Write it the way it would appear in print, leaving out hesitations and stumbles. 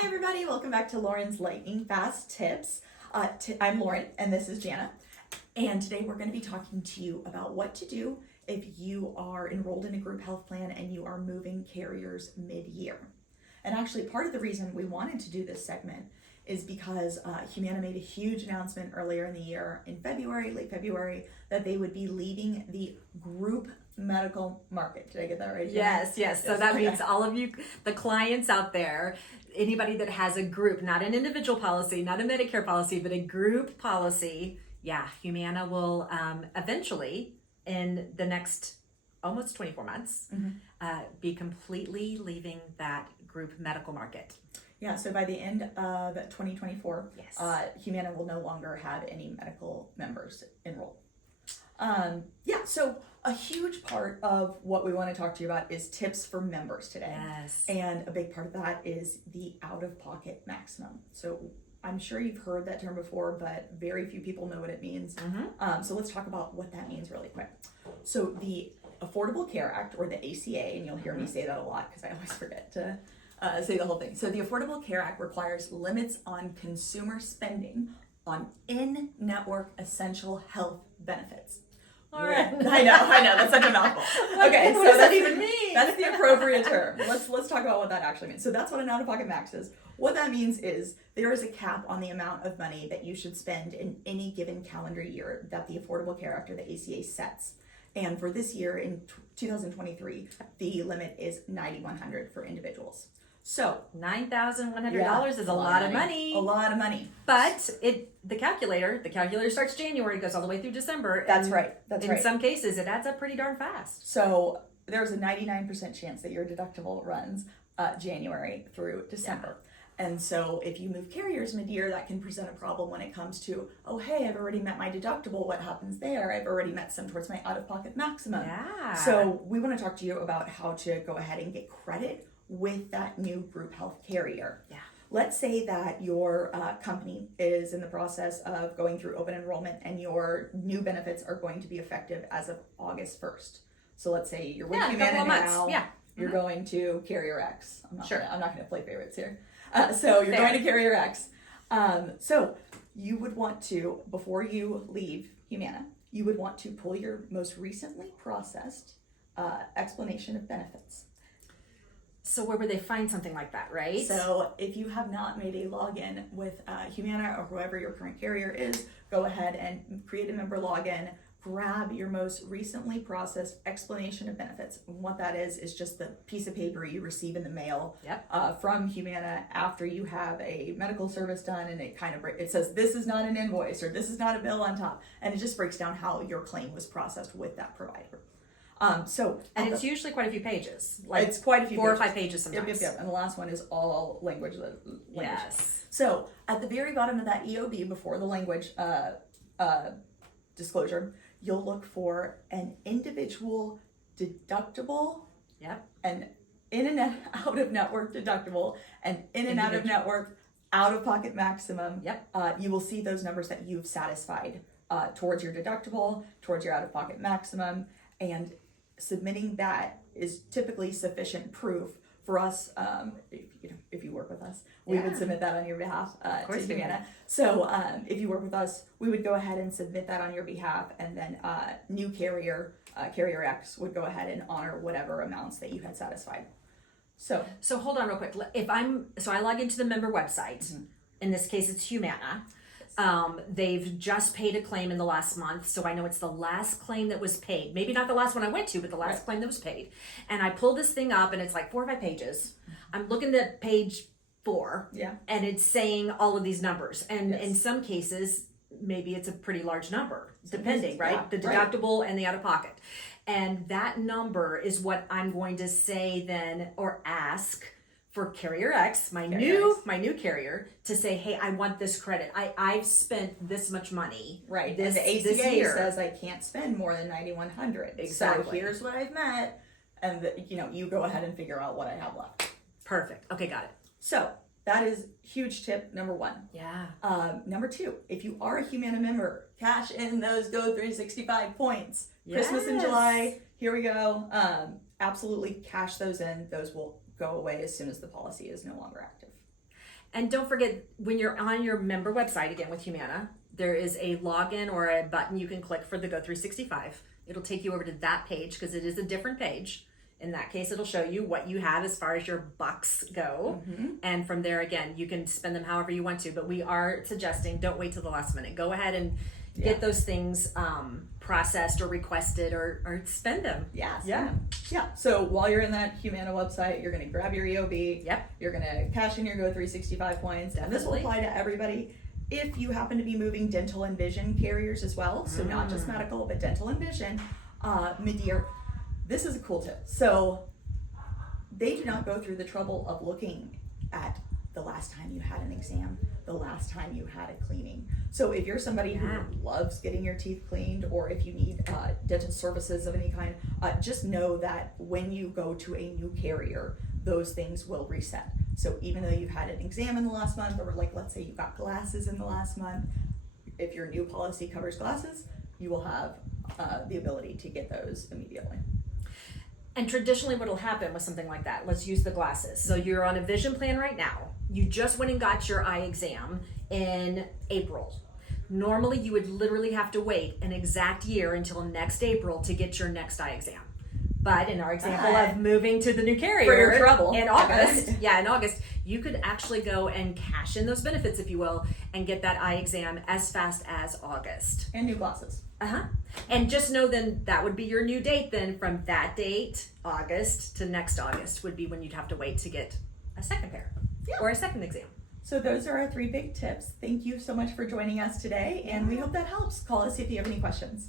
Hi everybody, welcome back to Lauren's Lightning Fast Tips. I'm Lauren and this is Jana. And today we're going to be talking to you about what to do if you are enrolled in a group health plan and you are moving carriers mid-year. And actually part of the reason we wanted to do this segment is because Humana made a huge announcement earlier in the year in February, late February, that they would be leaving the group medical market. Did I get that right? Yes. So that means all of you, the clients out there, anybody that has a group, not an individual policy, not a Medicare policy, but a group policy, Humana will eventually, in the next almost 24 months, be completely leaving that group medical market. Yeah, so by the end of 2024, Yes. Humana will no longer have any medical members enrolled. So a huge part of what we want to talk to you about is tips for members today. Yes. And a big part of that is the out-of-pocket maximum. So I'm sure you've heard that term before, but very few people know what it means. So let's talk about what that means really quick. So the Affordable Care Act, or the ACA, and you'll hear me say that a lot because I always forget to say the whole thing. So the Affordable Care Act requires limits on consumer spending on in-network essential health benefits. All right. I know, that's such a mouthful. Okay, What so does that that's even mean? That's the appropriate term. Let's talk about what that actually means. So that's what an out-of-pocket max is. What that means is there is a cap on the amount of money that you should spend in any given calendar year that the Affordable Care Act, or the ACA, sets. And for this year, in 2023, the limit is $9,100 for individuals. So $9,100 is a lot of money. A lot of money. But the calculator starts January, goes all the way through December. That's right. In some cases, it adds up pretty darn fast. So there's a 99% chance that your deductible runs January through December. And so if you move carriers mid-year, that can present a problem when it comes to, oh, hey, I've already met my deductible. What happens there? I've already met some towards my out-of-pocket maximum. Yeah. So we want to talk to you about how to go ahead and get credit with that new group health carrier. Yeah. Let's say that your company is in the process of going through open enrollment and your new benefits are going to be effective as of August 1st. So let's say you're with Humana now. Yeah. You're going to Carrier X. I'm not going to play favorites here. So you're Fair. going to Carrier X. So you would want to, before you leave Humana, you would want to pull your most recently processed explanation of benefits. So where would they find something like that, right? So if you have not made a login with Humana or whoever your current carrier is, go ahead and create a member login. Grab your most recently processed explanation of benefits. And what that is just the piece of paper you receive in the mail from Humana after you have a medical service done, and it says this is not an invoice or this is not a bill on top, and it just breaks down how your claim was processed with that provider. And it's usually quite a few pages. It's quite a few 4 or 5 pages sometimes. Yep. And the last one is all language. Yes. So at the very bottom of that EOB, before the language disclosure, you'll look for an individual deductible, an in and out of network deductible, and in and out of network out of pocket maximum. You will see those numbers that you've satisfied towards your deductible, towards your out of pocket maximum, and submitting that is typically sufficient proof for us. If you work with us, we would submit that on your behalf to Humana. So if you work with us, we would go ahead and submit that on your behalf, and then new carrier, Carrier X, would go ahead and honor whatever amounts that you had satisfied. So hold on real quick. I log into the member website. In this case, it's Humana. They've just paid a claim in the last month, so I know it's the last claim that was paid. Maybe not the last one I went to, but the last claim that was paid. And I pull this thing up, and it's like 4 or 5 pages. I'm looking at page 4, and it's saying all of these numbers. And in some cases, maybe it's a pretty large number, depending, right? The deductible and the out-of-pocket. And that number is what I'm going to say then, or ask for Carrier X, my new carrier, to say, hey, I want this credit. I've spent this much money. Right. This, and the ACA this year says I can't spend more than $9,100. Exactly. So here's what I've met, and you go ahead and figure out what I have left. Perfect. Okay, got it. So that is huge tip number 1. Yeah. Number 2, if you are a Humana member, cash in those Go 365 points. Yes. Christmas in July. Here we go. Absolutely cash those in. Those will go away as soon as the policy is no longer active. And don't forget, when you're on your member website, again with Humana, there is a login or a button you can click for the Go 365. It'll take you over to that page because it is a different page. In that case, it'll show you what you have as far as your bucks go. And from there, again, you can spend them however you want to. But we are suggesting don't wait till the last minute. Go ahead and get those things processed or requested or spend them. Yeah. So while you're in that Humana website, you're going to grab your EOB. Yep. You're going to cash in your Go 365 points. And this will apply to everybody. If you happen to be moving dental and vision carriers as well, so not just medical, but dental and vision, mid-year, this is a cool tip. So they do not go through the trouble of looking at the last time you had an exam, the last time you had a cleaning. So if you're somebody who loves getting your teeth cleaned, or if you need dental services of any kind, just know that when you go to a new carrier, those things will reset. So even though you've had an exam in the last month, or like let's say you got glasses in the last month, if your new policy covers glasses, you will have the ability to get those immediately. And traditionally what will happen with something like that, let's use the glasses. So you're on a vision plan right now. You just went and got your eye exam in April. Normally you would literally have to wait an exact year until next April to get your next eye exam. But in our example of moving to the new carrier in August, in August, you could actually go and cash in those benefits, if you will, and get that eye exam as fast as August. And new glasses. And just know then that would be your new date then. From that date, August, to next August would be when you'd have to wait to get a second pair or a second exam. So those are our 3 big tips. Thank you so much for joining us today, and we hope that helps. Call us if you have any questions.